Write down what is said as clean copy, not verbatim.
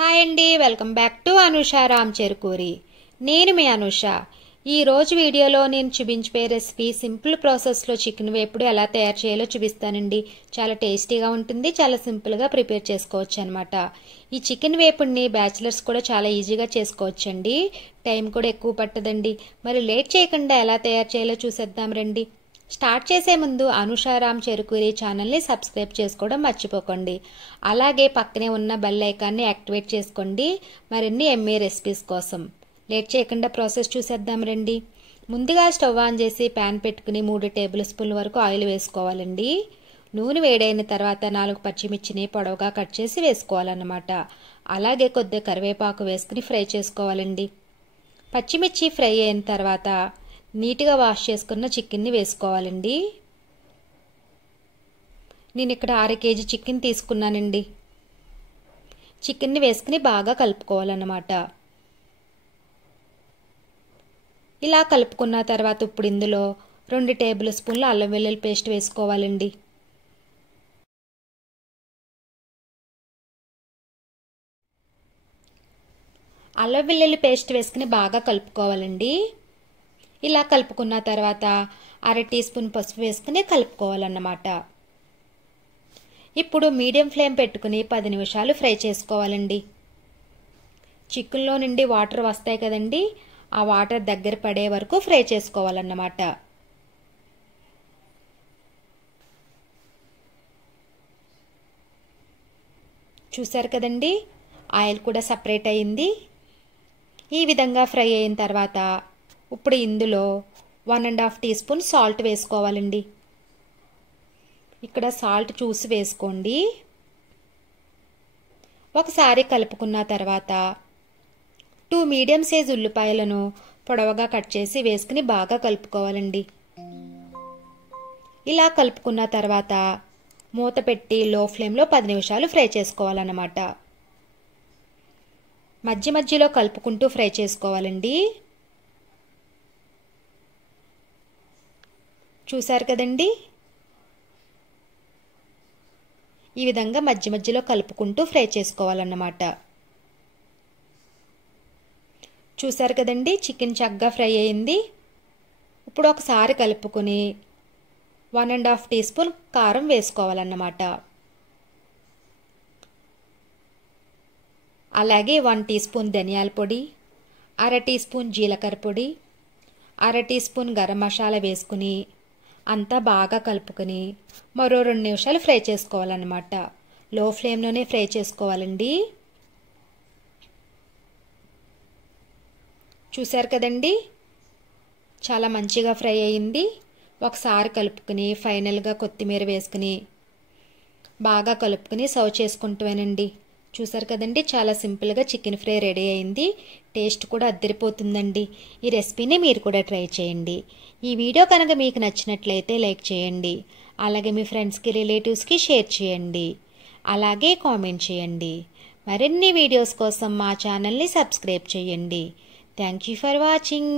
Hi అండి, welcome back to Anusha Ram Cherukuri. నేను మీ అనుష. ఈ రోజు వీడియోలో నేను చూపించే రెసిపీ సింపుల్ ప్రాసెస్లో చికెన్ వేపుడు ఎలా తయారు చేయాలో చూపిస్తానండి. చాలా టేస్టీగా ఉంటుంది, చాలా సింపుల్గా ప్రిపేర్ చేసుకోవచ్చు అనమాట. ఈ చికెన్ వేపుడిని బ్యాచిలర్స్ కూడా చాలా ఈజీగా చేసుకోవచ్చండి. టైం కూడా ఎక్కువ పట్టదండి. మరి లేట్ చేయకుండా ఎలా తయారు చేయాలో చూసేద్దాం రండి. స్టార్ట్ చేసే ముందు అనుష రామ్ చెరుకూరి ఛానల్ని సబ్స్క్రైబ్ చేసుకోవడం మర్చిపోకండి. అలాగే పక్కనే ఉన్న బెల్ ఐకాన్ని యాక్టివేట్ చేసుకోండి మరిన్ని ఎమ్మీ రెసిపీస్ కోసం. లేట్ చేయకుండా ప్రాసెస్ చూసేద్దాం రండి. ముందుగా స్టవ్ ఆన్ చేసి ప్యాన్ పెట్టుకుని 3 టేబుల్ స్పూన్ల వరకు ఆయిల్ వేసుకోవాలండి. నూనె వేడైన తర్వాత 4 పచ్చిమిర్చిని పొడవుగా కట్ చేసి వేసుకోవాలన్నమాట. అలాగే కొద్దిగా కరివేపాకు వేసుకుని ఫ్రై చేసుకోవాలండి. పచ్చిమిర్చి ఫ్రై అయిన తర్వాత నీట్గా వాష్ చేసుకున్న చికెన్ని వేసుకోవాలండి. నేను ఇక్కడ 6 కేజీ చికెన్ తీసుకున్నానండి. చికెన్ని వేసుకుని బాగా కలుపుకోవాలన్నమాట. ఇలా కలుపుకున్న తర్వాత ఇప్పుడు ఇందులో 2 టేబుల్ స్పూన్ల అల్లం వెల్లుల్లి పేస్ట్ వేసుకోవాలండి. అల్లం వెల్లుల్లి పేస్ట్ వేసుకుని బాగా కలుపుకోవాలండి. ఇలా కలుపుకున్న తర్వాత 1/2 టీ స్పూన్ పసుపు వేసుకుని కలుపుకోవాలన్నమాట. ఇప్పుడు మీడియం ఫ్లేమ్ పెట్టుకుని 10 నిమిషాలు ఫ్రై చేసుకోవాలండి. చికెన్లో నుండి వాటర్ వస్తాయి కదండి, ఆ వాటర్ దగ్గర పడే వరకు ఫ్రై చేసుకోవాలన్నమాట. చూసారు కదండి, ఆయిల్ కూడా సపరేట్ అయ్యింది. ఈ విధంగా ఫ్రై అయిన తర్వాత ఇప్పుడు ఇందులో 1.5 టీ స్పూన్ సాల్ట్ వేసుకోవాలండి. ఇక్కడ సాల్ట్ చూసి వేసుకోండి. ఒకసారి కలుపుకున్న తర్వాత 2 మీడియం సైజ్ ఉల్లిపాయలను పొడవుగా కట్ చేసి వేసుకుని బాగా కలుపుకోవాలండి. ఇలా కలుపుకున్న తర్వాత మూత పెట్టి లో ఫ్లేమ్లో 10 నిమిషాలు ఫ్రై చేసుకోవాలన్నమాట. మధ్య మధ్యలో కలుపుకుంటూ ఫ్రై చేసుకోవాలండి. చూసారు కదండి, ఈ విధంగా మధ్య మధ్యలో కలుపుకుంటూ ఫ్రై చేసుకోవాలన్నమాట. చూసారు కదండి, చికెన్ చక్కగా ఫ్రై అయింది. ఇప్పుడు ఒకసారి కలుపుకొని 1.5 టీ స్పూన్ కారం వేసుకోవాలన్నమాట. అలాగే 1 టీ స్పూన్ ధనియాల పొడి, 1/2 టీ స్పూన్ జీలకర్ర పొడి, 1/2 టీ స్పూన్ గరం మసాలా వేసుకుని అంతా బాగా కలుపుకొని మరో 2 నిమిషాలు ఫ్రై చేసుకోవాలన్నమాట. లో ఫ్లేమ్లోనే ఫ్రై చేసుకోవాలండి. చూసారు కదండి, చాలా మంచిగా ఫ్రై అయ్యింది. ఒకసారి కలుపుకుని ఫైనల్గా కొత్తిమీర వేసుకుని బాగా కలుపుకుని సర్వ్ చేసుకుంటానండి. చూసారు కదండి, చాలా సింపుల్గా చికెన్ ఫ్రై రెడీ అయింది. టేస్ట్ కూడా అద్దరిపోతుందండి. ఈ రెసిపీని మీరు కూడా ట్రై చేయండి. ఈ వీడియో కనుక మీకు నచ్చినట్లయితే లైక్ చేయండి. అలాగే మీ ఫ్రెండ్స్కి, రిలేటివ్స్కి షేర్ చేయండి. అలాగే కామెంట్ చేయండి. మరిన్ని వీడియోస్ కోసం మా ఛానల్ని సబ్స్క్రైబ్ చేయండి. Thank you for watching.